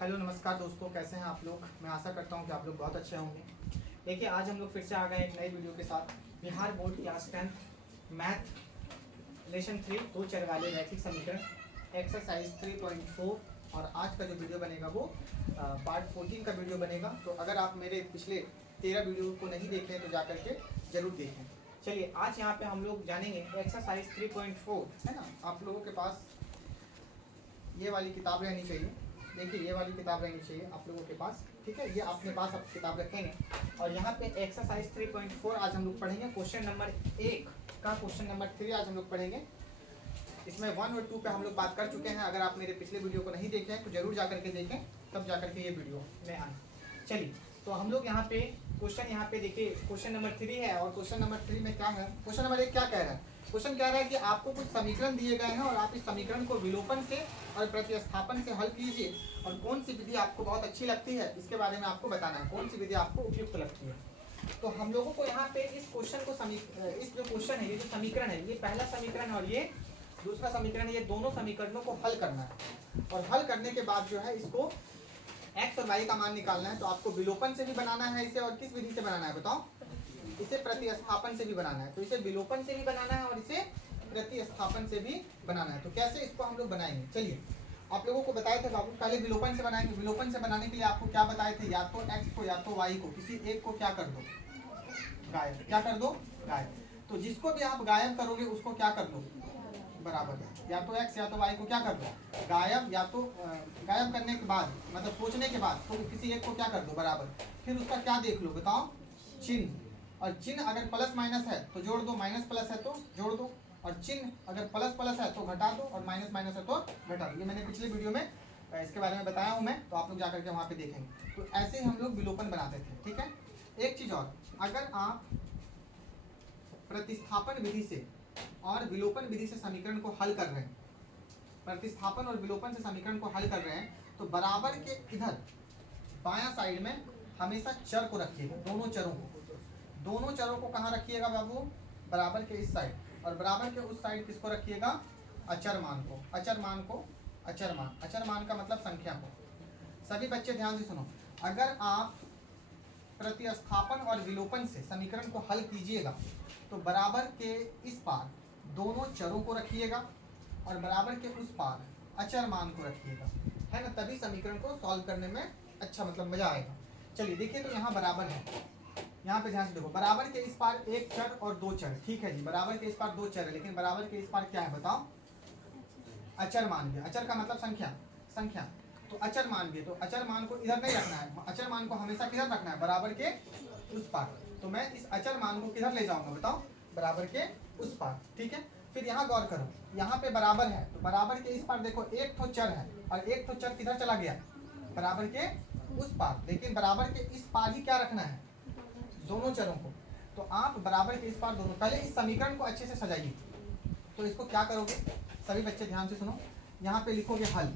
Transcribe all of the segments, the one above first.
Hello नमस्कार दोस्तों, कैसे हैं आप लोग। मैं आशा करता हूं कि आप लोग बहुत अच्छे होंगे। देखिए, आज हम लोग फिर से आ गए एक नई वीडियो के साथ। Bihar board class 10 math lesson 3 दो चर वाले रैखिक समीकरण एक्सरसाइज 3.4। और आज का जो वीडियो बनेगा वो पार्ट 14 का वीडियो बनेगा। तो अगर आप मेरे पिछले 13 वीडियो को नहीं देखें तो जा करके जरूर देखें। चलिए, आज यहाँ पे हम लोग जानेंगे एक्सरसाइज 3.4, है ना। आप लोगों के पास ये वाली किताब रहनी चाहिए। देखिए, ये वाली किताब रहनी चाहिए आप लोगों के पास, ठीक है। ये अपने पास आप किताब रखेंगे और यहाँ पे एक्सरसाइज 3.4 आज हम लोग पढ़ेंगे। क्वेश्चन नंबर 1 का क्वेश्चन नंबर 3 आज हम लोग पढ़ेंगे। इसमें 1 और 2 पे हम लोग बात कर चुके हैं। अगर आप मेरे पिछले वीडियो को नहीं देखे हैं तो जरूर जा करके देखें, तब जा करके ये वीडियो में आए। चलिए, तो हम लोग यहाँ पे क्वेश्चन यहाँ पे देखिए, क्वेश्चन नंबर 3 है। और क्वेश्चन नंबर 3 में क्या है, क्वेश्चन नंबर 1 क्या कह रहा है। क्वेश्चन कह रहा है कि आपको कुछ समीकरण दिए गए हैं और आप इस समीकरण को विलोपन से और प्रतिस्थापन से हल कीजिए। और कौन सी विधि आपको बहुत अच्छी लगती है इसके बारे में आपको बताना है, कौन सी विधि आपको उपयुक्त लगती है। तो हम लोगों को यहाँ पे इस क्वेश्चन को इस जो क्वेश्चन है, ये जो समीकरण है, ये पहला समीकरण और ये दूसरा समीकरण, ये दोनों समीकरणों को हल करना है। और हल करने के बाद जो है इसको एक्स और वाई का मान निकालना है। तो आपको विलोपन से भी बनाना है इसे, और किस विधि से बनाना है बताओ। इसे प्रतिस्थापन से भी बनाना है। तो इसे विलोपन से भी बनाना है और इसे प्रतिस्थापन से भी बनाना है। तो कैसे इसको हम लोग बनाएंगे, चलिए। आप लोगों को बताए थे बाबू, पहले विलोपन से बनाएंगे। विलोपन से बनाने के लिए आपको क्या बताए थे, या तो एक्स को या तो वाई को, किसी एक को क्या कर दो, गायब। क्या कर दो, गायब। तो जिसको भी आप गायब करोगे उसको क्या कर दो, बराबर। या तो एक्स या तो वाई को क्या कर दो, गायब। या तो गायब करने के बाद मतलब सोचने के बाद तो किसी एक को क्या कर दो, बराबर। फिर उसका क्या देख लो बताओ, चिन्ह। और चिन्ह अगर प्लस माइनस है तो जोड़ दो, माइनस प्लस है तो जोड़ दो। और चिन्ह अगर प्लस प्लस है तो घटा दो, और माइनस माइनस है तो घटा दो। ये मैंने पिछले वीडियो में इसके बारे में बताया हूँ मैं, तो आप लोग जाकर के वहाँ पे देखेंगे। तो ऐसे ही हम लोग विलोपन बनाते थे, ठीक है। एक चीज और, अगर आप प्रतिस्थापन विधि से और विलोपन विधि से समीकरण को हल कर रहे हैं, प्रतिस्थापन और विलोपन से समीकरण को हल कर रहे हैं, तो बराबर के इधर बायां साइड में हमेशा चर को रखिएगा, दोनों चरों को। दोनों चरों को कहाँ रखिएगा बाबू, बराबर के इस साइड। और बराबर के उस साइड किसको रखिएगा, अचर मान को। अचर मान को, अचर मान, अचर मान का मतलब संख्या को। सभी बच्चे ध्यान से सुनो, अगर आप प्रतिस्थापन और विलोपन से समीकरण को हल कीजिएगा तो बराबर के इस पार दोनों चरों को रखिएगा और बराबर के उस पार अचर मान को रखिएगा, है ना। तभी समीकरण को सॉल्व करने में अच्छा मतलब मजा आएगा। चलिए देखिए, तो यहाँ बराबर है, यहाँ पे ध्यान से देखो, बराबर के इस पार एक चर और दो चर, ठीक है जी। बराबर के इस पार दो चर है, लेकिन बराबर के इस पार क्या है बताओ, अचर मान भी। अचर का मतलब संख्या, संख्या। तो अचर मान भी, तो अचर मान को इधर नहीं रखना है, अचर मान को हमेशा किधर रखना है, बराबर के उस पार। तो मैं इस अचर मान को किधर ले जाऊंगा बताओ, बराबर के उस पार, ठीक है। फिर यहाँ गौर करो, यहाँ पे बराबर है तो बराबर के इस पार देखो एक तो चर है और एक तो चर किधर चला गया, बराबर के उस पार। लेकिन बराबर के इस पार ही क्या रखना है, दोनों चरों को। तो आप बराबर के इस पार दोनों, पहले इस समीकरण को अच्छे से सजाइए। तो इसको क्या करोगे, सभी बच्चे ध्यान से सुनो, यहाँ पे लिखोगे हल,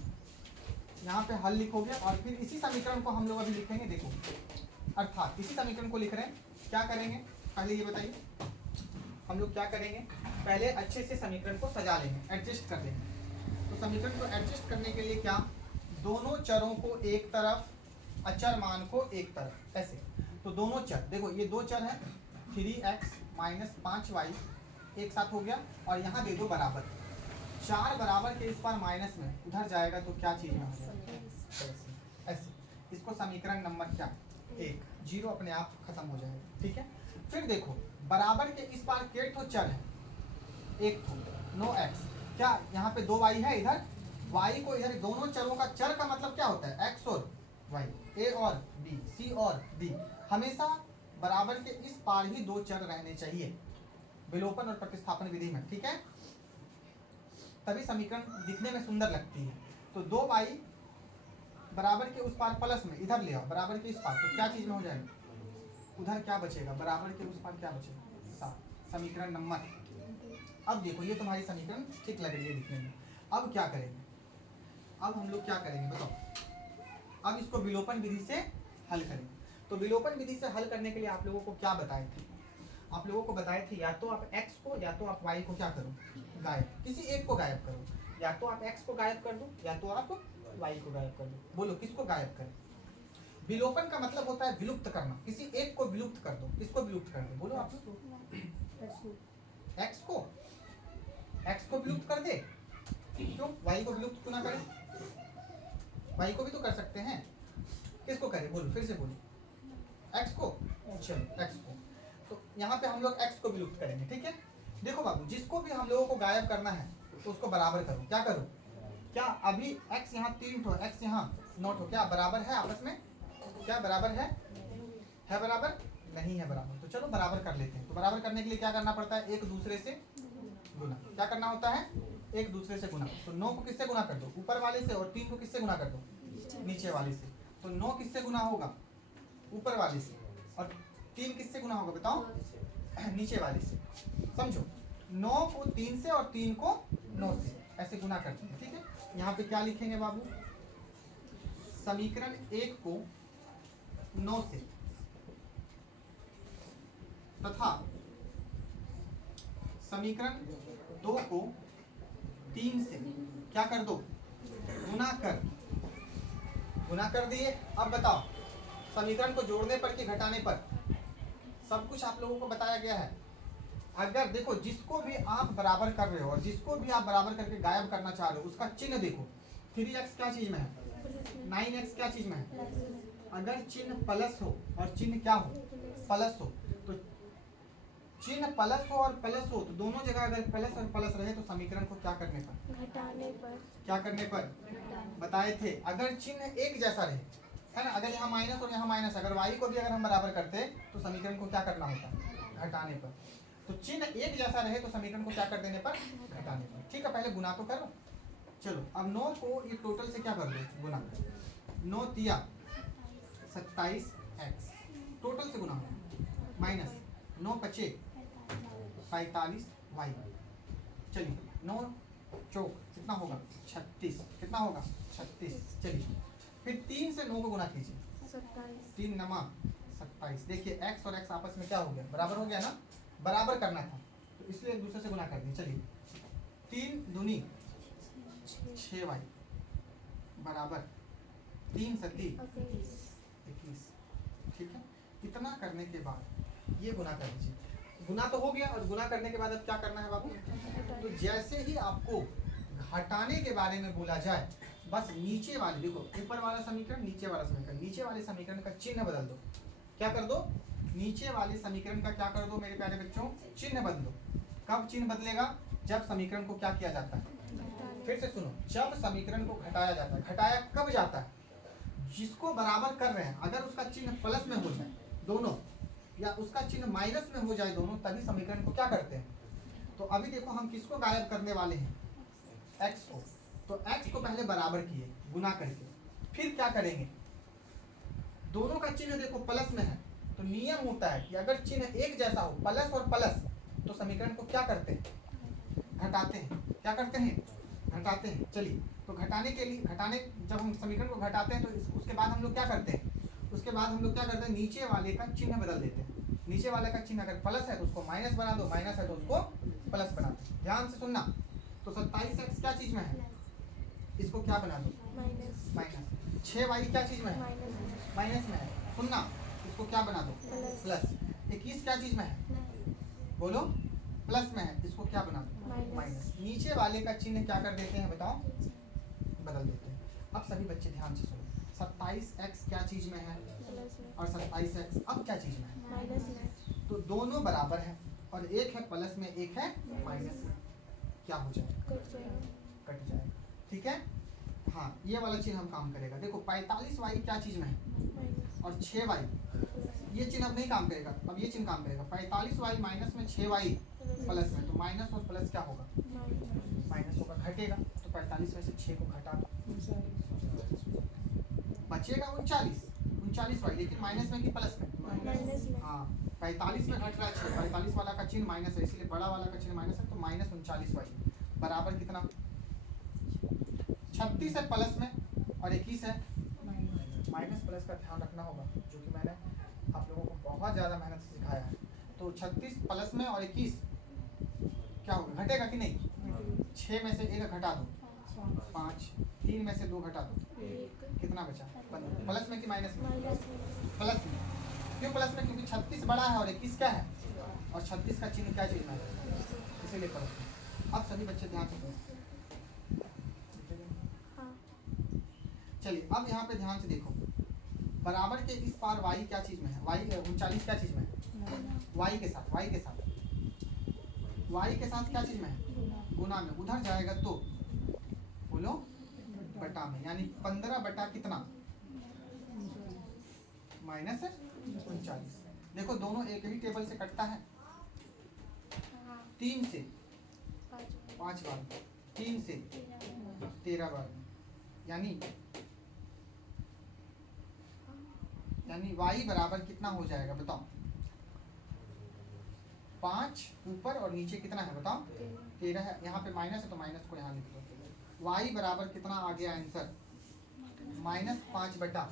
यहाँ पे हल लिखोगे। और फिर इसी समीकरण को हम लोग अभी लिखेंगे, देखो। अर्थात इसी समीकरण को लिख रहे हैं, क्या करेंगे पहले ये बताइए। हम लोग क्या करेंगे, पहले अच्छे से समीकरण को सजा लेंगे, एडजस्ट कर लेंगे। तो समीकरण को एडजस्ट करने के लिए क्या, दोनों चरों को एक तरफ, अचर मान को एक तरफ, ऐसे। तो दोनों चर देखो, ये दो चर है, 3x माइनस 5y एक साथ हो गया। और यहाँ दे दो बराबर, चार बराबर के इस बार माइनस में उधर जाएगा तो क्या चीज में हो जाएगा, ऐसे। इसको समीकरण नंबर क्या, एक। जीरो अपने आप खत्म हो जाएगा, ठीक है। फिर देखो, बराबर के इस बार के तो चर है, एक तो नो एक्स, क्या यहाँ पे दो वाई है, इधर वाई को इधर, दोनों चरों का चर का मतलब क्या होता है, एक्स और वाई, ए और बी, सी और डी। हमेशा बराबर के इस पार ही दो चर रहने चाहिए विलोपन और प्रतिस्थापन विधि में, ठीक है। तभी समीकरण दिखने में सुंदर लगती है। तो दो वाई बराबर के उस पार प्लस में इधर ले आओ, बराबर के इस पार, तो क्या चीज में हो जाएगा, उधर क्या बचेगा, बराबर के उस पार क्या बचेगा, सात। समीकरण नंबर, अब देखो ये तुम्हारी समीकरण ठीक लग रही है दिखने में। अब क्या करेंगे, अब हम लोग क्या करेंगे बताओ। अब इसको विलोपन विधि से हल करेंगे। तो विलोपन विधि से हल करने के लिए आप लोगों को क्या बताए थे, आप लोगों को बताए थे या तो आप x को या तो आप y को क्या करो, गायब, किसी एक को गायब करो। या तो आप x को गायब कर दो या तो आप वाई को गायब कर दो। बोलो किसको गायब करें? विलोपन का मतलब होता है विलुप्त करना, किसी एक को विलुप्त कर दो। किसको विलुप्त कर दो? बोलो आप। एक्स को, एक्स को विलुप्त कर दे। क्यों? वाई को विलुप्त क्यों ना करें? वाई को भी तो कर सकते हैं। किसको करें? बोलो फिर से बोलो। एक्स को। चलो एक्स को, तो यहाँ पे हम लोग एक्स को विलुप्त करेंगे, ठीक है। देखो बाबू, जिसको भी हम लोगों को गायब करना है तो उसको बराबर करो। क्या करो? क्या अभी x यहाँ 3 ठो, x यहाँ 9 ठो, क्या बराबर है आपस में? क्या बराबर है? है बराबर? नहीं है बराबर। तो चलो बराबर कर लेते हैं। तो बराबर करने के लिए क्या करना पड़ता है? एक दूसरे से गुना। क्या करना होता है? एक दूसरे से गुना। तो 9 को किससे गुना कर दो? ऊपर वाले से। और 3 को किससे गुना कर दो? नीचे वाले से। तो 9 किससे गुना होगा? ऊपर वाले से। और 3 किससे गुना होगा बताओ? नीचे वाले से। समझो, 9 को 3 से और 3 को 9 से ऐसे गुना करते हैं, ठीक है। यहाँ पे क्या लिखेंगे बाबू? समीकरण 1 को 9 से तथा समीकरण 2 को 3 से क्या कर दो? गुना कर। गुना कर दिए। अब बताओ, समीकरण को जोड़ने पर कि घटाने पर? सब कुछ आप लोगों को बताया गया है। अगर देखो, जिसको भी आप बराबर कर रहे हो और जिसको भी आप बराबर करके गायब करना चाह रहे हो, उसका चिन्ह देखो। 3x क्या चीज में है? 9x क्या चीज में है? अगर चिन्ह प्लस हो और चिन्ह क्या हो? प्लस हो। तो चिन्ह प्लस हो और प्लस हो, तो दोनों जगह अगर प्लस और प्लस रहे तो समीकरण को क्या करने पर? घटाने पर। क्या करने पर? बताए थे। अगर चिन्ह एक जैसा रहे, है ना, अगर यहाँ माइनस और यहाँ माइनस, अगर y को भी अगर हम बराबर करते तो समीकरण को क्या करना होता? घटाने पर। तो चिन्ह एक जैसा रहे तो समीकरण को क्या कर देने पर? घटाने पर। ठीक है, पहले गुना तो करो। चलो अब 9 को ये टोटल से क्या कर दो? गुना। 9 तिया 27x, टोटल से गुना हो। माइनस 9 पचे 45y। चलिए 9 चौक कितना होगा? 36। कितना होगा? 36। चलिए फिर 3 से 9 को गुना कीजिए। 3 नमा 27। देखिए x और x आपस में क्या हो गया? बराबर हो गया ना। बराबर करना था तो इसलिए एक दूसरे से गुना कर दिए। चलिए 3 दूनी 6y बराबर 3 सती 21। ठीक है, इतना करने के बाद ये गुना कर दीजिए। गुना तो हो गया, और गुना करने के बाद अब क्या करना है बाबू? तो जैसे ही आपको घटाने के बारे में बोला जाए, बस नीचे वाले, देखो ऊपर वाला समीकरण, नीचे वाला समीकरण, नीचे वाले समीकरण का चिन्ह बदल दो। क्या कर दो? नीचे वाले समीकरण का क्या कर दो मेरे प्यारे बच्चों? चिन्ह बदलो। कब चिन्ह बदलेगा? जब समीकरण को क्या किया जाता है? फिर से सुनो, जब समीकरण को घटाया जाता है। घटाया कब जाता है? जिसको बराबर कर रहे हैं, अगर उसका चिन्ह प्लस में हो जाए दोनों, या उसका चिन्ह माइनस में हो जाए दोनों, तभी समीकरण को क्या करते हैं? तो अभी देखो, हम किसको गायब करने वाले हैं? x को। तो x को पहले बराबर किए गुना करके, फिर क्या करेंगे? दोनों का चिन्ह देखो प्लस में है, तो नियम होता है कि अगर चिन्ह एक जैसा हो, प्लस और प्लस, तो समीकरण को क्या करते हैं? घटाते हैं। क्या करते हैं? घटाते हैं। चलिए, तो घटाने के लिए, घटाने जब हम समीकरण को घटाते हैं तो उसके बाद हम लोग क्या करते हैं? उसके बाद हम लोग क्या करते हैं? नीचे वाले का चिन्ह बदल देते हैं। नीचे वाले का चिन्ह अगर प्लस है तो उसको माइनस बना दो, माइनस है तो उसको प्लस बना दो। ध्यान से सुनना। तो 27x क्या चीज में है? इसको क्या बना दो? माइनस। 6y क्या चीज में है? माइनस में है। सुनना, इसको क्या बना दो? प्लस। 21 क्या चीज में है? बोलो। प्लस में है, इसको क्या बना दो? माइनस। नीचे वाले का चिन्ह क्या कर देते हैं बताओ? बदल देते हैं। अब सभी बच्चे ध्यान से सुनो, 27x क्या चीज में है? और 27x अब क्या चीज में है? तो दोनों बराबर है, और एक है प्लस में, एक है माइनस में। क्या हो जाएगा? कट जाएगा। ठीक है, हाँ, ये वाला चिन्ह हम काम करेगा। देखो 45y क्या चीज में है? और 6y, ये चिन्ह अब नहीं काम करेगा, अब ये चिन्ह काम करेगा। 45y माइनस में 6y प्लस में, तो माइनस और प्लस क्या होगा? माइनस होगा, घटेगा। तो 45 में से 6 को घटा दो, बचेगा 39y, लेकिन माइनस में कि प्लस में? हाँ, 45 में घट रहा है 6, 45 वाला का चिन्ह माइनस है, इसलिए बड़ा वाला का चिन्ह माइनस है, तो माइनस 39y बराबर कितना? 36 है प्लस में, और 21 है माइनस। प्लस का ध्यान रखना होगा, जो कि मैंने आप लोगों को बहुत ज़्यादा मेहनत से सिखाया है। तो 36 प्लस में और 21 क्या होगा? घटेगा कि नहीं? 6 में से 1 घटा दो, 5। 3 में से 2 घटा दो, कितना बचा? 15। प्लस में कि माइनस में? प्लस में। क्यों प्लस में? क्योंकि 36 बड़ा है और 21 क्या है, और 36 का चिन्ह क्या चीज है, इसीलिए प्लस में। अब सभी बच्चे ध्यान से सुनो। चलिए अब यहाँ पे ध्यान से देखो, बराबर के इस पार y क्या चीज में है, y 39 क्या चीज में है, y के साथ, y के साथ, y के साथ क्या चीज में है, गुना में। उधर जाएगा तो बोलो बटा में, यानी 15 बटा कितना, माइनस 39। देखो दोनों एक ही टेबल से कटता है, 3 से 5 बार, 3 से 13 बार, यानी y बराबर कितना हो जाएगा बताओ? 5 ऊपर और नीचे कितना है बताओ? 13 है। यहाँ पे माइनस है तो माइनस को यहाँ लिख दो। y बराबर कितना आ गया आंसर? -5 बटा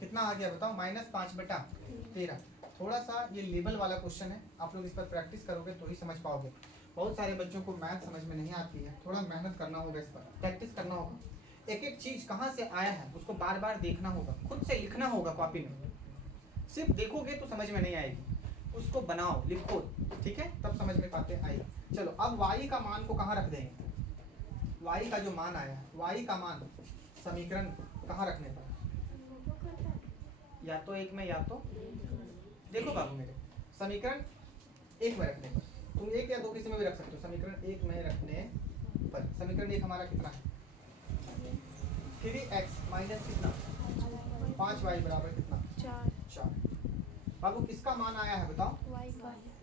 कितना आ गया बताओ? -5 बटा 13। थोड़ा सा ये लेवल वाला क्वेश्चन है, आप लोग इस पर प्रैक्टिस करोगे तो ही समझ पाओगे। बहुत सारे बच्चों को मैथ समझ में नहीं आती है, थोड़ा मेहनत करना होगा, इस पर प्रैक्टिस करना होगा। एक एक चीज कहाँ से आया है उसको बार बार देखना होगा, खुद से लिखना होगा कॉपी में। सिर्फ देखोगे तो समझ में नहीं आएगी, उसको बनाओ, लिखो, ठीक है, तब समझ में पाते आएगी। चलो अब y का मान को कहाँ रख देंगे? y का जो मान आया है, y का मान समीकरण कहाँ रखने पर? या तो एक में, या तो देखो बाबू मेरे, समीकरण एक में रखने पर, तुम एक या दो किसी में भी रख सकते हो। समीकरण एक में रखने पर समीकरण एक हमारा कितना है? 3x माइनस कितना, 5y बराबर कितना, 4। बाबू किसका मान आया है बताओ?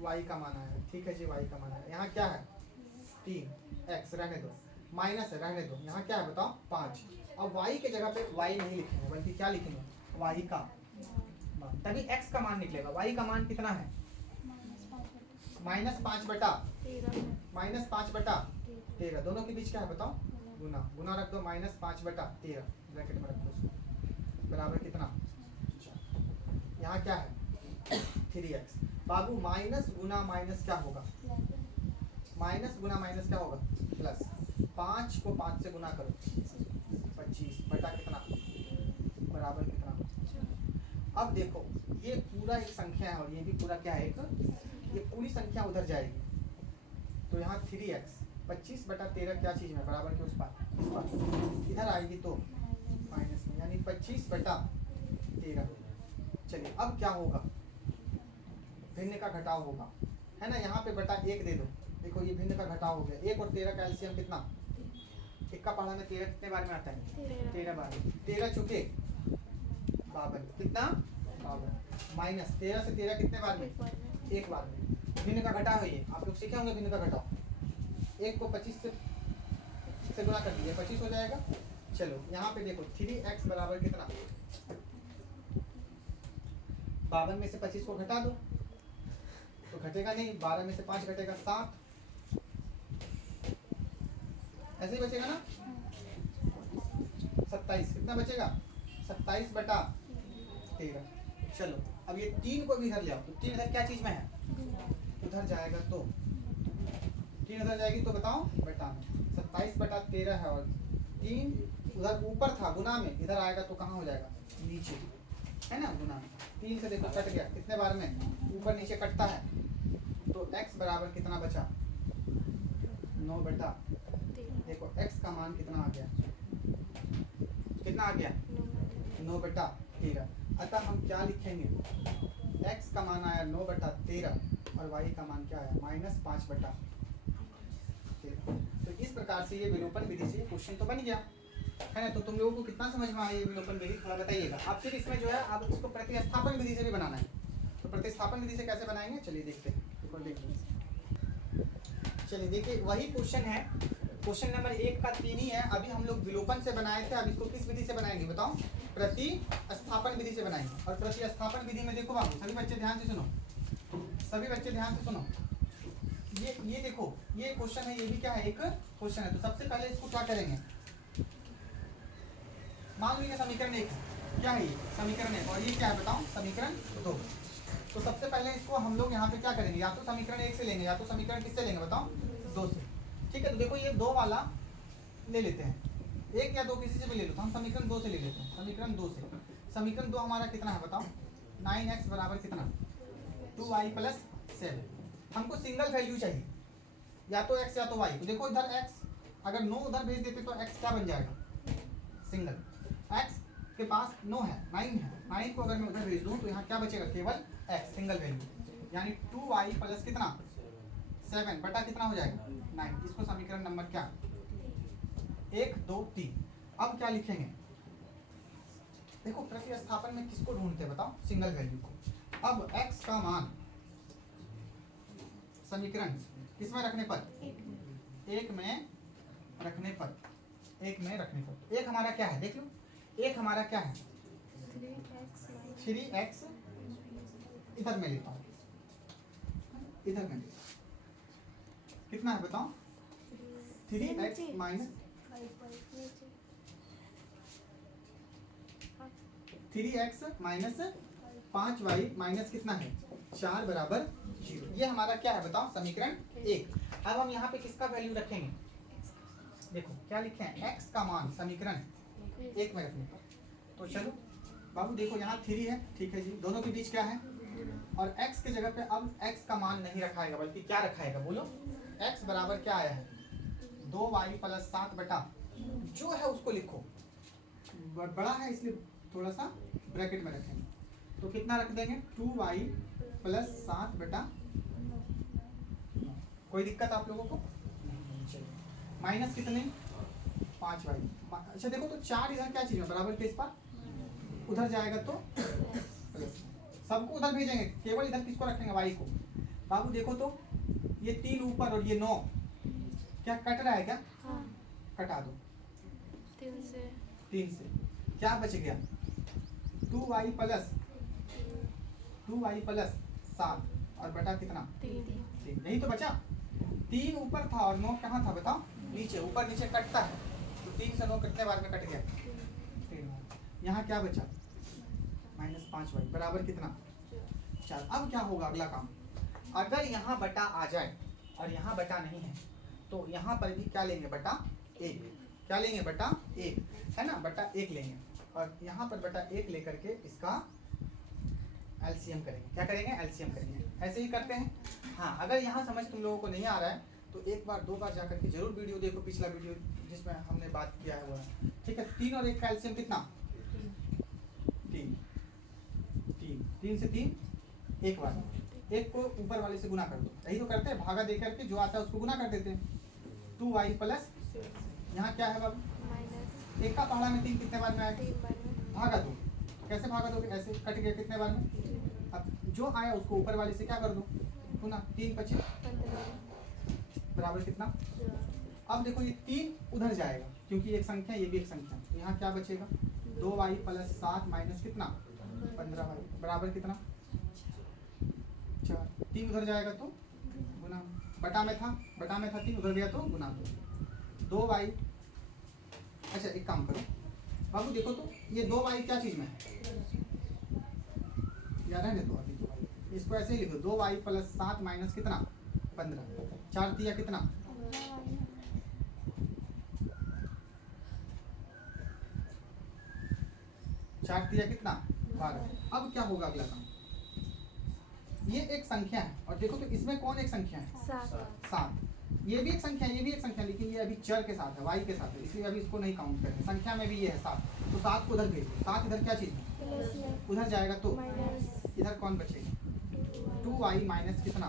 y का मान आया है, ठीक है जी, y का मान आया है। यहाँ क्या है? 3x रहने दो, माइनस है रहने दो, यहाँ क्या है बताओ? 5। अब y के जगह पे y नहीं लिखेंगे, बल्कि क्या लिखेंगे? y का मान, तभी x का मान निकलेगा। y का मान कितना है? -5 बटा -5 बटा 13। दोनों के बीच क्या है बताओ? गुना। गुना रख दो, -5 बटा 13 ब्रैकेट में रख दो उसको, बराबर कितना? यहाँ क्या है? 3x। बाबू माइनस गुना माइनस क्या होगा? माइनस गुना माइनस क्या होगा? प्लस। 5 को 5 से गुना करो, 25 बटा कितना, बराबर कितना? अब देखो ये पूरा एक संख्या है और ये भी पूरा क्या है, एक, ये पूरी संख्या उधर जाएगी तो यहाँ 3x 25 बटा 13 क्या चीज में, बराबर के उस पार, इस पार इधर आएगी तो माइनस में, यानी 25 बटा 13। चलिए अब क्या होगा? भिन्न का घटाव होगा, है ना। यहाँ पे बटा 1 दे दो, देखो ये भिन्न का घटाव हो गया। 1 और 13 का एलसीएम कितना? 1 का पढ़ा में 13 कितने बार में आता है? 13 बार। 13 चुके 52, कितना? 52। माइनस 13 से 13 कितने बार में? 1 बार में। भिन्न का घटाव है ये, आप लोग सीखे होंगे भिन्न का घटाव। 1 को 25 से गुना कर दीजिए, 25 हो जाएगा। चलो यहाँ पे देखो 3x बराबर कितना? 52 में से 25 को घटा दो तो घटेगा नहीं, 12 में से 5 घटेगा 7, ऐसे ही बचेगा ना। 27 कितना बचेगा? 27 बटा 13। चलो अब ये 3 को भी इधर ले आओ, तो 3 इधर क्या चीज में है? उधर जाएगा तो 3 उधर जाएगी तो बताओ बटा में। 27 बटा 13 है और 3 उधर ऊपर था गुना में, इधर आएगा तो कहाँ हो जाएगा? नीचे, है ना, गुना में। 3 से देखो कट गया, कितने बार में? ऊपर नीचे कटता है, तो x बराबर कितना बचा? 9 बटा, देखो x का मान कितना आ गया? कितना आ गया? 9 बटा 13। अतः हम क्या लिखेंगे? x का मान आया 9 बटा 13 और y का मान क्या आया? -5 बटा 13। तो इस प्रकार से ये विलोपन विधि से क्वेश्चन तो बन गया, है ना। तो तुम लोगों को कितना समझ में आया ये विलोपन विधि, थोड़ा बताइएगा। आप फिर इसमें जो है आप इसको प्रतिस्थापन विधि से भी बनाना है, तो प्रतिस्थापन विधि से कैसे बनाएंगे चलिए देखते हैं। चलिए देखिए वही क्वेश्चन है, क्वेश्चन नंबर 1 का 3 ही है। अभी हम लोग विलोपन से बनाए थे, अब इसको किस विधि से बनाएंगे बताओ? प्रतिस्थापन विधि से बनाएंगे। और प्रतिस्थापन विधि में देखो बाबू, सभी बच्चे ध्यान से सुनो, सभी बच्चे ध्यान से सुनो। ये देखो ये क्वेश्चन है, ये भी क्या है? एक क्वेश्चन है। तो सबसे पहले इसको क्या करेंगे? मान लीजिए समीकरण 1 क्या है? ये समीकरण 1 और ये क्या है बताओ? समीकरण 2। तो सबसे पहले इसको हम लोग यहाँ पे क्या करेंगे? या तो समीकरण 1 से लेंगे या तो समीकरण किससे लेंगे बताओ? 2 से। ठीक है, तो देखो ये 2 वाला ले लेते हैं, एक या दो किसी से भी ले लो, तो हम समीकरण 2 से ले लेते हैं। समीकरण 2 से, समीकरण 2 हमारा कितना है बताओ? 9x बराबर कितना? 2y plus 7। हमको सिंगल वैल्यू चाहिए, या तो x या तो y। तो देखो इधर x अगर 9 उधर भेज देते तो x क्या बन जाएगा? सिंगल। x के पास 9 है, 9 है, 9 को अगर मैं उधर भेज दूं तो यहाँ क्या बचेगा? केवल x, सिंगल वैल्यू, यानी 2y प्लस कितना? 7 बटा कितना हो जाएगा? 9। इसको समीकरण नंबर क्या? 1 2 3। अब क्या लिखेंगे? देखो प्रतिस्थापन में किसको ढूंढते हैं बताओ? सिंगल वैल्यू को। अब x का मान समीकरण किसमें रखने पर? एक में रखने पर, एक में रखने पर। एक हमारा क्या है देख लो, एक हमारा क्या है? 3x, इधर में लेता हूँ, इधर में लेता हूँ। कितना है बताओ? 3x minus 3x minus 5y minus कितना है? 4 बराबर 0। ये हमारा क्या है बताओ? समीकरण 1। अब हम यहाँ पे किसका वैल्यू रखेंगे? देखो क्या लिखे हैं? x का मान समीकरण 1 में रखने पर। तो चलो बाबू देखो यहाँ 3 है, ठीक है जी, दोनों के बीच क्या है? और x के जगह पे अब x का मान नहीं रखाएगा, बल्कि क्या रखाएगा बोलो? x बराबर क्या आया है? 2y प्लस 7 बटा, जो है उसको लिखो, बड़ा है इसलिए थोड़ा सा ब्रैकेट में रखेंगे। तो कितना रख देंगे? 2y प्लस 7 बटा, कोई दिक्कत आप लोगों को? माइनस कितने? 5y। अच्छा देखो तो 4 इधर क्या चीज है? बराबर के इस पर उधर जाएगा तो प्लस, सबको उधर भेजेंगे, केवल इधर किसको रखेंगे? y को। बाबू देखो तो ये 3 ऊपर और ये 9 क्या कट रहा है क्या? हाँ। कटा दो 3 से क्या बच गया? 2y प्लस 7 और बटा कितना? 3। यही तो बचा। 3 ऊपर था और 9 कहाँ था बताओ? नीचे। ऊपर नीचे कटता है, तो 3 से 9 कितने बार में कट गया? 3 बार। यहाँ क्या बचा? माइनस 5y बराबर कितना? 4। अब क्या होगा अगला काम? अगर यहाँ बटा आ जाए और यहाँ बटा नहीं है, तो यहाँ पर भी क्या लेंगे? बटा 1। क्या लेंगे? बटा 1, है ना? बटा 1 लेंगे, और यहाँ पर बटा 1 लेकर के इसका एलसीएम करेंगे। क्या करेंगे? एलसीएम करेंगे। ऐसे ही करते हैं। हाँ, अगर यहाँ समझ तुम लोगों को नहीं आ रहा है तो एक बार 2 बार जाकर के जरूर वीडियो देखो, पिछला वीडियो जिसमें हमने बात किया है वो है, ठीक है? 3 और 1 का एलसीएम कितना? 3। 3 से 3 एक बार, 1 को ऊपर वाले से गुना कर दो। यही तो करते हैं, भागा दे करके जो आता है उसको गुना कर देते हैं। 2y प्लस, यहाँ क्या है बाबू? 1 का पहाड़ा में 3 कितने बार में आएगा? भागा दो। कैसे भागा दोगे? ऐसे कट गया कितने बार में? अब जो आया उसको ऊपर वाले से क्या कर दो? गुना। 3 × 5 बराबर कितना? अब देखो ये 3 उधर जाएगा क्योंकि एक संख्या, ये भी एक संख्या, तो यहाँ क्या बचेगा? 2y प्लस 7 माइनस कितना? 15y बराबर कितना? 4। 3 उधर जाएगा तो गुना, बटा में था 3 उधर गया तो गुना 2y। अच्छा एक काम करो बाबू, देखो तो ये 2y क्या चीज में है? यार रहने दो अभी 2y, इसको ऐसे ही लिखो। 2y प्लस 7 माइनस कितना? 15। 4 दिया कितना? 4 दिया कितना? 12। अब क्या होगा अगला काम? ये एक संख्या है और देखो तो इसमें कौन एक संख्या है? 7। ये भी एक संख्या है, ये भी एक संख्या, लेकिन ये अभी चर के साथ है, y के साथ है, इसलिए अभी इसको नहीं काउंट करते। संख्या में भी ये है 7, तो 7 को उधर भेज दो। 7 इधर क्या चीज है? उधर जाएगा तो इधर कौन बचेगा? 2y माइनस कितना?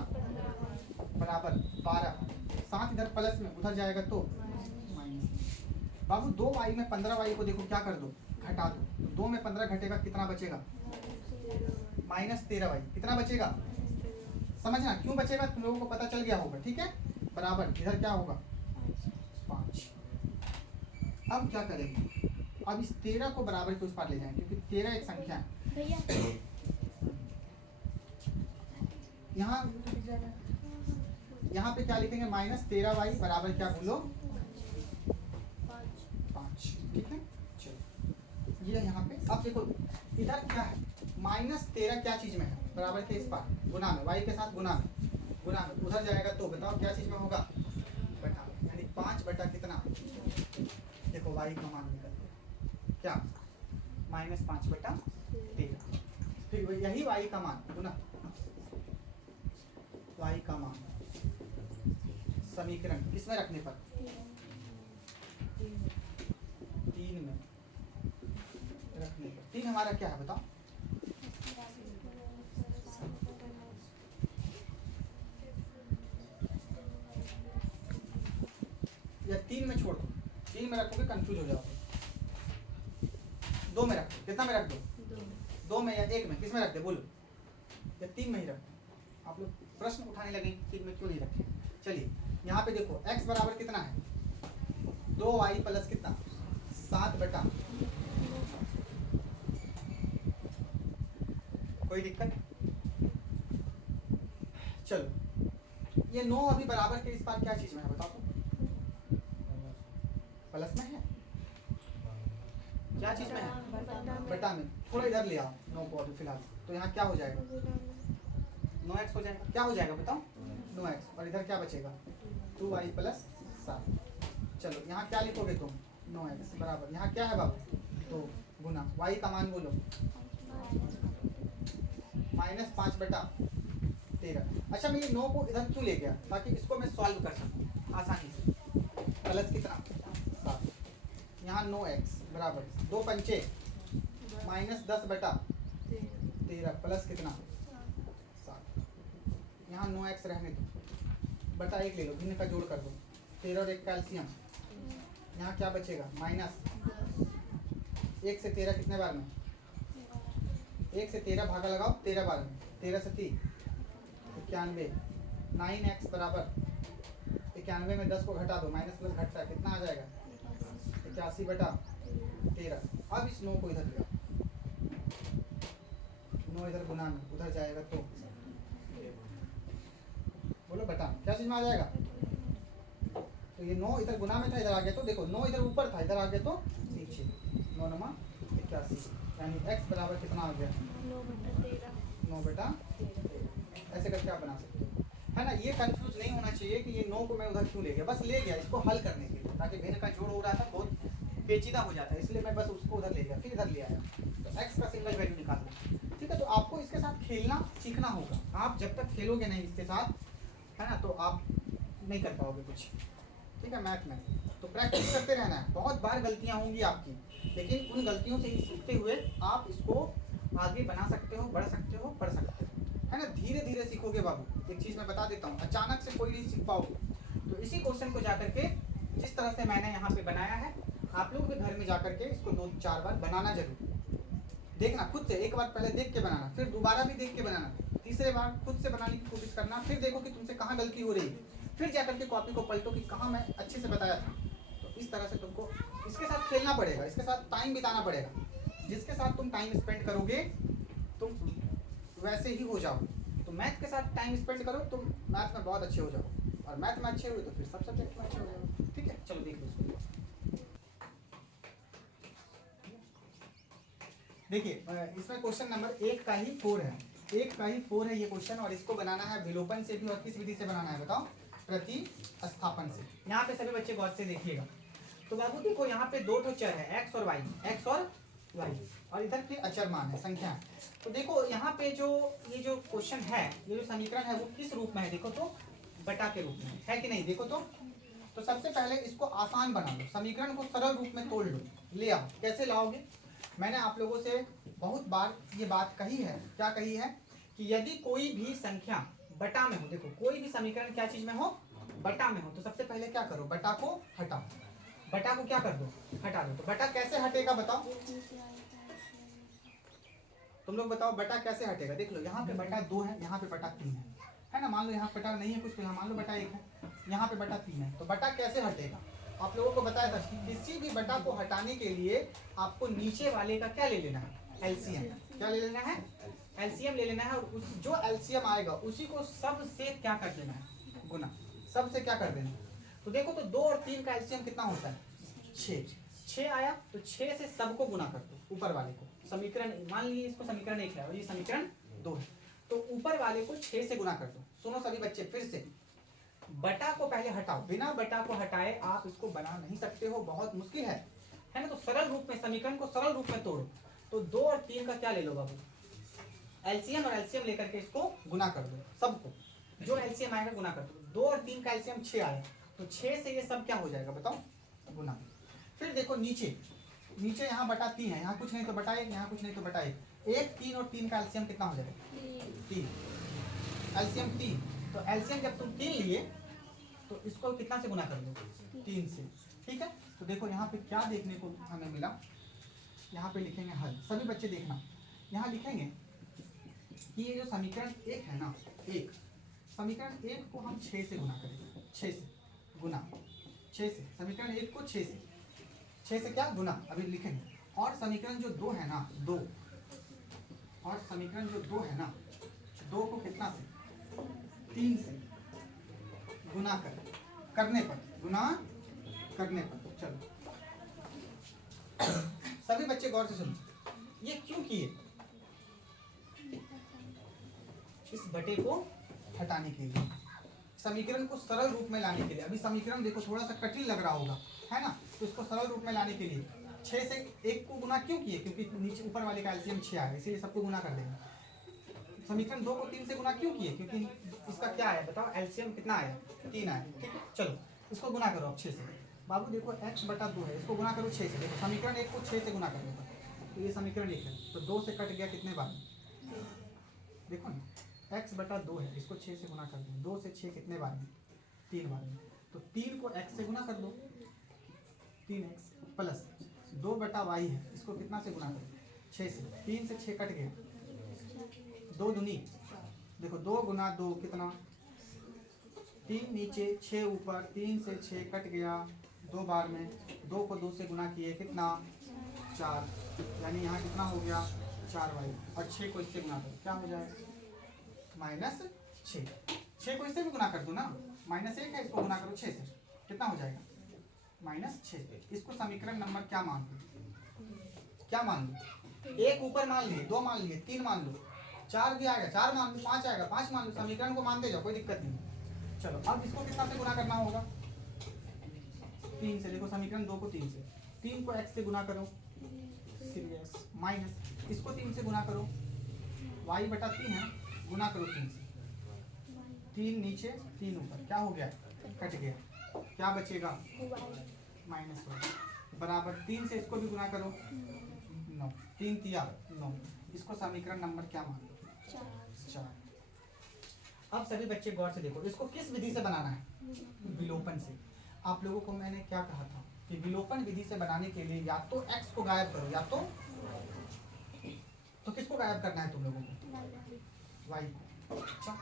बराबर 12। 7 इधर प्लस में, उधर जाएगा तो माइनस। बाबू 2y में 15y को देखो क्या कर दो? घटा दो। तो 2 में 15 घटेगा, कितना बचेगा? Minus 13y। कितना बचेगा? समझना क्यों बचेगा, तुम लोगों को पता चल गया होगा, ठीक है? बराबर इधर क्या होगा? 5। अब क्या करेंगे? अब इस 13 को बराबर के उस पार ले जाएंगे क्योंकि 13 एक संख्या है। यहाँ पे क्या लिखेंगे? माइनस 13y बराबर क्या बोलो? 5। ठीक है, चलो ये यहाँ पे। अब देखो इधर क्या है? माइनस 13 क्या चीज में है? बराबर के इस पार गुना में, y के साथ गुना में, उधर जाएगा तो बताओ क्या चीज में होगा? बटा में, यानी 5 बटा कितना? देखो y का मान निकल गया क्या, -5/13। फिर यही y का मान गुना y का मान समीकरण किसमें रखने पर, 3 में रखने पर। 3 हमारा क्या है बताओ, या 3 में छोड़ दो, 3 में रखोगे कंफ्यूज हो जाओगे। 2 में रख दो, कितना में रख दो, 2 में या 1 में, किस में रख दे बोलो, या 3 में ही रख दो। आप लोग प्रश्न उठाने लगे 3 में क्यों नहीं रखे। चलिए यहाँ पे देखो x बराबर कितना है, 2y प्लस कितना 7/, कोई दिक्कत। चलो ये 9 अभी बराबर के इस पार क्या चीज में है बताओ तो, प्लस में है, क्या चीज में है, बटा में। थोड़ा इधर ले आओ 9 को अभी फिलहाल, तो यहाँ क्या हो जाएगा 9x हो जाएगा, क्या हो जाएगा बताओ 9x, और इधर क्या बचेगा 2y प्लस 7। चलो यहाँ क्या लिखोगे तुम, 9x बराबर, यहाँ क्या है बाबू, तो गुना y का मान बोलो -5/13। अच्छा मैं ये 9 को इधर क्यों ले गया, ताकि इसको मैं सॉल्व कर सकूँ आसानी से। प्लस कितना 7, यहाँ 9x बराबर 2 पंचे -10/13 प्लस कितना 7, यहाँ 9x रहने दो, बटा 1 ले लो, भिन्न का जोड़ कर दो, 13 और 1 कैल्शियम, यहाँ क्या बचेगा माइनस 1 से 13 कितने बार में, 1 से 13 भागा लगाओ 13 बार में, 13 से 30 91, 9x बराबर 91 में 10 को घटा दो, माइनस प्लस घटता कितना आ जाएगा 81/13। अब इस 9 को इधर ले आओ, 9 इधर गुना में उधर जाएगा तो बोलो बटा क्या चीज में आ जाएगा, तो ये 9 इधर गुना में था इधर आ गया, तो देखो 9 इधर ऊपर था इधर आ गया तो नीचे, 9 9 81, यानी x बराबर कितना आ गया 9/13। ऐसे करके आप बना सकते हो, है ना। ये कंफ्यूज नहीं होना चाहिए कि ये 9 को मैं उधर क्यों ले गया, बस ले गया इसको हल करने के लिए, ताकि भिन्न का जोड़ हो रहा था बहुत पेचीदा हो जाता है, इसलिए मैं बस उसको उधर ले गया फिर इधर ले आया, तो x का सिंगल वैल्यू निकालना। ठीक है, तो आपको इसके साथ खेलना सीखना होगा, आप जब तक खेलोगे नहीं इसके साथ, है ना, तो आप नहीं कर पाओगे कुछ। ठीक है, मैथ में तो प्रैक्टिस करते रहना है, बहुत बार गलतियां होंगी आपकी, लेकिन उन गलतियों से ही सीखते हुए आप इसको आगे बना सकते हो, बढ़ सकते हो, पढ़ सकते हो, है ना। धीरे धीरे सीखोगे बाबू, एक चीज़ मैं बता देता हूँ, अचानक से कोई नहीं सीख पाओगे। तो इसी क्वेश्चन को जाकर के जिस तरह से मैंने यहाँ पे बनाया है, आप लोग भी घर में जाकर के इसको 2-4 बार बनाना जरूर, देखना खुद से, एक बार पहले देख के बनाना, फिर दोबारा भी देख के बनाना, तीसरे बार खुद से बनाने की कोशिश करना, फिर देखो कि तुमसे कहाँ गलती हो रही है, फिर जाकर के कॉपी को पलटो कि कहाँ मैं अच्छे से बताया था। तो इस तरह से तुमको इसके साथ खेलना पड़ेगा, इसके साथ टाइम बिताना पड़ेगा, जिसके साथ तुम टाइम स्पेंड करोगे तुम वैसे ही हो जाओ। तो मैथ के साथ टाइम स्पेंड करो, तुम मैथ में बहुत अच्छे हो जाओ, और मैथ में अच्छे हुए तो फिर सब सब्जेक्ट में अच्छे हो जाओ। ठीक है, चलो देख लो इसको। देखिए इसमें क्वेश्चन नंबर 1 का ही 4 है, 1 का ही 4 है ये क्वेश्चन, और इसको बनाना है विलोपन से भी, और किस विधि से बनाना है बताओ, प्रतिस्थापन से। यहाँ पे सभी बच्चे गौर से देखिएगा। तो बाबू देखो यहाँ पे 2 तो चर है, x और y, और इधर फिर अचर मान है, संख्या। तो देखो यहाँ पे जो ये जो क्वेश्चन है, ये जो समीकरण है वो किस रूप में है, देखो तो बटा के रूप में है कि नहीं, देखो तो सबसे पहले इसको आसान बना लो, समीकरण को सरल रूप में तोड़ लो, ले आओ। कैसे लाओगे, मैंने आप लोगों से बहुत बार ये बात कही है, क्या कही है, कि यदि कोई भी संख्या बटा में हो, देखो कोई भी समीकरण क्या चीज में हो, बटा में हो, तो सबसे पहले क्या करो, बटा को हटाओ, बटा को क्या कर दो, हटा दो। तो बटा कैसे हटेगा बताओ, तुम लोग बताओ बटा कैसे हटेगा। देख लो यहाँ पे बटा 2 है, यहाँ पे बटा 3 है ना, मान लो यहाँ बटा नहीं है कुछ, तो यहाँ मान लो बटा 1 है, यहाँ पे बटा 3 है, तो बटा कैसे हटेगा। आप लोगों को बताया था किसी भी बटा को हटाने के लिए आपको नीचे वाले का क्या ले लेना है, एलसीएम। क्या ले लेना है, एलसीएम ले लेना है, और उस जो एलसीएम आएगा उसी को सब से क्या कर देना है, गुना, सब से क्या कर देना। तो देखो तो 2 और 3 का एलसीएम कितना होता है, 6 आया, तो 6 से सबको गुना कर दो, ऊपर वाले को, समीकरण मान लीजिए इसको समीकरण 1 है और ये समीकरण 2 है, तो ऊपर वाले को 6 से गुना कर दो। सुनो सभी बच्चे फिर से, बटा को पहले हटाओ, बिना बटा को हटाए आप इसको बना नहीं सकते हो, बहुत मुश्किल है ना। तो सरल रूप में समीकरण को सरल रूप में तोड़ो। तो 2 और 3 का क्या ले लो बाबू, एलसीएम, और एलसीएम लेकर के इसको गुना कर दो, सबको जो एलसीएम आएगा गुना कर दो। 2 और 3 का एलसीएम 6 आया, तो 6 से ये सब क्या हो जाएगा बताओ, गुना। फिर देखो नीचे, नीचे यहाँ बटा 3 है, यहाँ कुछ नहीं तो बटा 1, यहाँ कुछ नहीं तो बटा 1, 1 3 और 3 का एलसीएम कितना हो जाएगा, 3, एलसीएम 3। तो एलसीएम जब तुम 3 लिए तो इसको कितना से गुना कर दो, 3 से, ठीक है। तो देखो यहाँ पे क्या देखने को हमें मिला, यहाँ पे लिखेंगे हल, सभी बच्चे देखना, यहाँ लिखेंगे कि ये जो समीकरण 1 है ना, एक समीकरण 1 को हम 6 से गुना करेंगे, 6 से गुना, 6 से समीकरण 1 को 6 से क्या गुना, अभी लिखेंगे। और समीकरण जो 2 है ना, 2, और समीकरण जो 2 है ना, 2 को कितना से, 3 से गुना करने पर, गुना करने पर। चलो सभी बच्चे गौर से सुनो, ये क्यों किए, इस बटे को हटाने के लिए, समीकरण को सरल रूप में लाने के लिए। अभी समीकरण देखो थोड़ा सा कठिन लग रहा होगा, है ना, तो इसको सरल रूप में लाने के लिए 6 से 1 को गुना क्यों किए, क्योंकि नीचे ऊपर वाले का एलसीएम 6 आया, इसीलिए सबको गुना कर देंगे। समीकरण 2 को 3 से गुना क्यों किए, क्योंकि इसका क्या आया बताओ, एलसीएम कितना आया, 3 आया, ठीक है। चलो इसको गुना करो अब 6 से। बाबू देखो x बटा 2 है, इसको गुना करो 6 से। देखो समीकरण 1 को 6 से गुना करने पर, तो ये समीकरण 1 है, तो 2 से कट गया कितने बार, देखो ना, x बटा 2 है, इसको 6 से गुना कर दो, 2 से 6 कितने बार में, 3 बार में। तो 3 को x से गुना कर दो, 3x प्लस 2 बटा y है, इसको कितना से गुना करो, 6 से, 3 से 6 कट गया, 2 दूनी, देखो 2 गुना 2 कितना, 3 नीचे 6 ऊपर, 3 से 6 कट गया 2 बार में, 2 को 2 से गुना किए कितना, 4, यानी यहाँ कितना हो गया 4y, और 6 को इससे गुना करो क्या हो जाएगा, -6। 6 को इससे भी गुना कर दो ना, -1 है, इसको गुना करो 6 से, कितना हो जाएगा -6। इसको समीकरण नंबर क्या मान लो, क्या मान लो, 1 ऊपर मान लिए, 2 मान लिए, 3 मान लो, 4 भी आएगा, 4 मान लो, 5 आएगा, 5 मान लो, समीकरण को मानते जाओ, कोई दिक्कत नहीं। चलो अब इसको कितना से गुना करना होगा, 3 से। देखो समीकरण 2 को 3 से, 3 को x से गुना करो 3x, माइनस इसको 3 से गुना करो, y बटा 3 है, गुना करो 3 से, 3 नीचे 3 ऊपर, क्या हो गया, कट गया, क्या बचेगा -1 बराबर 3 से इसको भी गुना करो 9, 3 तिया 9। इसको समीकरण नंबर क्या मान लो, 4। अब सभी बच्चे गौर से देखो, इसको किस विधि से बनाना है, विलोपन से। आप लोगों को मैंने क्या कहा था कि विलोपन विधि से बनाने के लिए या तो x को गायब करो, या तो किसको गायब करना है तुम लोगों को, y को। अच्छा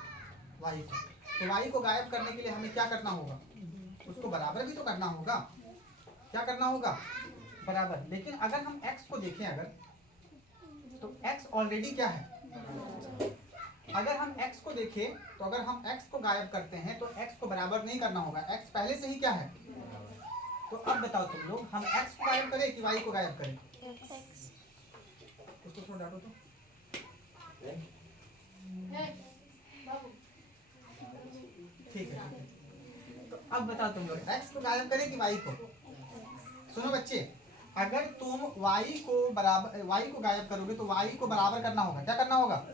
y को, तो y को गायब करने के लिए हमें क्या करना होगा, उसको बराबर भी तो करना होगा, क्या करना होगा, बराबर। लेकिन अगर हम x को देखें, अगर तो x ऑलरेडी क्या है, अगर हम x को देखें तो अगर हम x को गायब करते हैं तो x को बराबर नहीं करना होगा, x पहले से ही क्या है। तो अब बताओ तुम लोग, हम x को गायब करें कि y को गायब करें, उसको थोड़ा डालो तो, ठीक है। तो अब बताओ तुम लोग, x को गायब करें कि y को। सुनो बच्चे, अगर तुम y को गायब करोगे तो y को बराबर करना होगा, क्या करना होगा,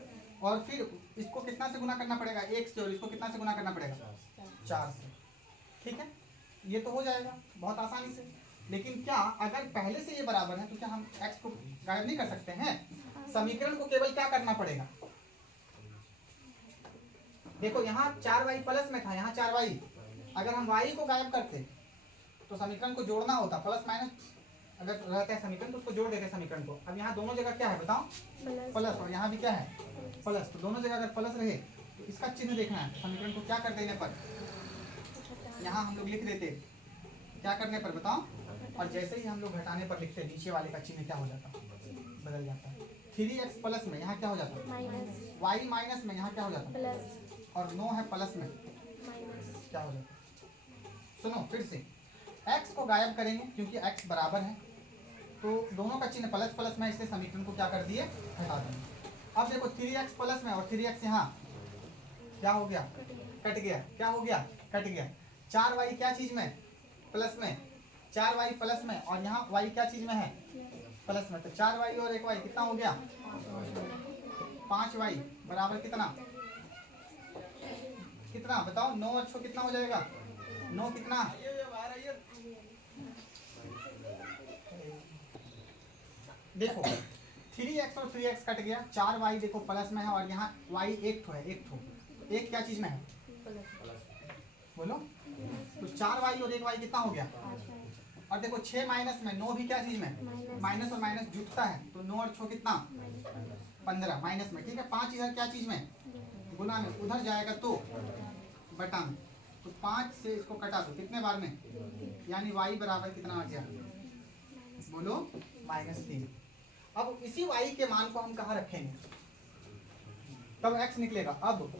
और फिर इसको कितना से गुना करना पड़ेगा, 1 से, और इसको कितना से गुना करना पड़ेगा, 4 से, ठीक है। ये तो हो जाएगा बहुत आसानी से। लेकिन क्या अगर पहले से ये बराबर है तो क्या हम x को गायब नहीं कर सकते हैं, समीकरण को केवल क्या करना पड़ेगा, देखो यहाँ 4y प्लस में था, यहाँ 4y, अगर हम y को गायब करते तो समीकरण को जोड़ना होता, प्लस माइनस अगर रहता है समीकरण तो उसको जोड़ देते समीकरण को। अब यहाँ दोनों जगह क्या है बताओ, प्लस, और यहाँ भी क्या है प्लस, तो दोनों जगह अगर प्लस रहे तो इसका चिन्ह देखना है, समीकरण को क्या कर देने पर, यहाँ हम लोग लिख देते, क्या करने पर बताओ, और जैसे ही हम लोग घटाने पर लिखते नीचे वाले का चिन्ह क्या हो जाता, बदल जाता है। 3x प्लस में यहाँ क्या हो जाता, y माइनस में यहाँ क्या हो जाता, और 9 है प्लस में क्या हो जाता। सुनो फिर से, x को गायब करेंगे क्योंकि x बराबर है, तो दोनों का चिन्ह प्लस प्लस में, इसलिए समीकरण को क्या कर दिए, हटा देंगे। अब देखो 3x प्लस में और 3x यहाँ क्या हो गया, कट गया, क्या हो गया, कट गया। 4y क्या चीज में, प्लस में, 4y प्लस में, और यहाँ y क्या चीज में है, प्लस में। तो 4y और 1y कितना हो गया, 5y बराबर कितना, कितना बताओ, 9 और 6 कितना हो जाएगा, 9 कितना, देखो 3x और 3x कट गया, 4y देखो प्लस में है, और यहाँ y एक ठो है, एक क्या चीज में है, बोलो, तो 4y और 1y कितना हो गया, और देखो 6 माइनस में, 9 भी क्या चीज में, माइनस और माइनस जुटता है, तो 9 और 6 कितना, 15 माइनस में, ठीक है। 5 इधर क्या चीज में, गुना में, उधर जाएगा तो बटा में, तो 5 से इसको कटा दो, कितने बार में, यानी y बराबर कितना आ गया, बोलो -3। अब इसी y के मान को हम कहाँ रखेंगे, तब x निकलेगा। अब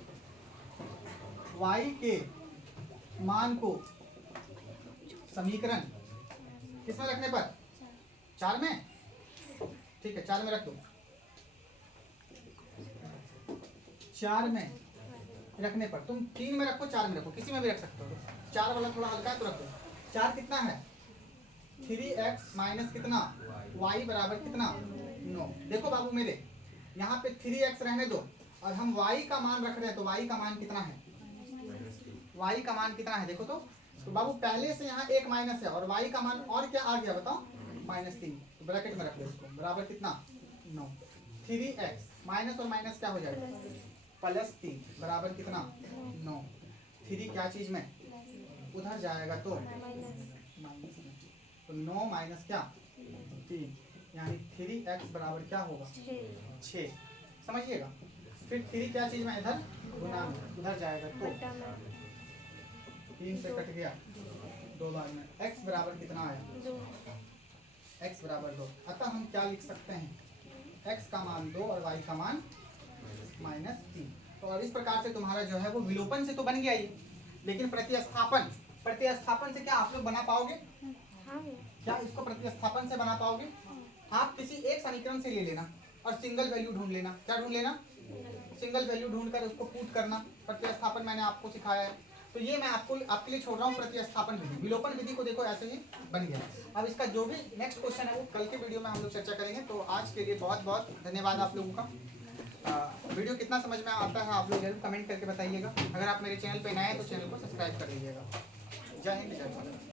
y के मान को समीकरण किसमें रखने पर, 4 में, ठीक है 4 में रख दो, 4 में रखने पर, तुम 3 में रखो, 4 में रखो, किसी में भी रख सकते हो, 4 वाला थोड़ा हल्का है तो रख दो। 4 कितना है, 3x माइनस कितना, y बराबर कितना, 9। देखो बाबू मेरे, यहाँ पे 3x रहने दो, और हम y का मान रख रहे हैं, तो y का मान कितना है, y का मान कितना है, देखो तो बाबू पहले से यहाँ एक माइनस है, और y का मान और क्या आ गया बताओ, -3, तो ब्रैकेट में रख दो इसको, बराबर कितना, 9। 3x माइनस और माइनस क्या हो जाएगा, +3 बराबर कितना, 9। 3 क्या चीज में, उधर जाएगा तो माइनस में, तो 9 माइनस क्या, 3, यानी 3x बराबर क्या होगा, 6, समझिएगा। फिर 3 क्या चीज में, इधर गुना में, उधर जाएगा तो 3 से कट गया, 2 बार में, x बराबर कितना आया, x बराबर 2। अतः हम क्या लिख सकते हैं, x का मान 2 और y का मान -3। तो और इस प्रकार से तुम्हारा जो है वो विलोपन से तो बन गया ही, लेकिन प्रतिस्थापन से क्या आप लोग बना पाओगे, क्या इसको प्रतिस्थापन से बना पाओगे, आप किसी एक समीकरण से ले लेना और सिंगल वैल्यू ढूंढ लेना, क्या ढूंढ लेना, सिंगल वैल्यू ढूंढकर उसको पुट करना, प्रतिस्थापन मैंने आपको सिखाया है, तो ये मैं आपके लिए छोड़ रहा हूँ प्रतिस्थापन विधि। विलोपन विधि को देखो ऐसे ही बन गया। अब इसका जो भी नेक्स्ट क्वेश्चन है वो कल के वीडियो में हम लोग चर्चा करेंगे। तो आज के लिए बहुत बहुत धन्यवाद आप लोगों का। वीडियो कितना समझ में आता है आप लोग जरूर कमेंट करके बताइएगा। अगर आप मेरे चैनल पे नए हैं तो चैनल को सब्सक्राइब कर लीजिएगा। जय हिंद, जय भारत।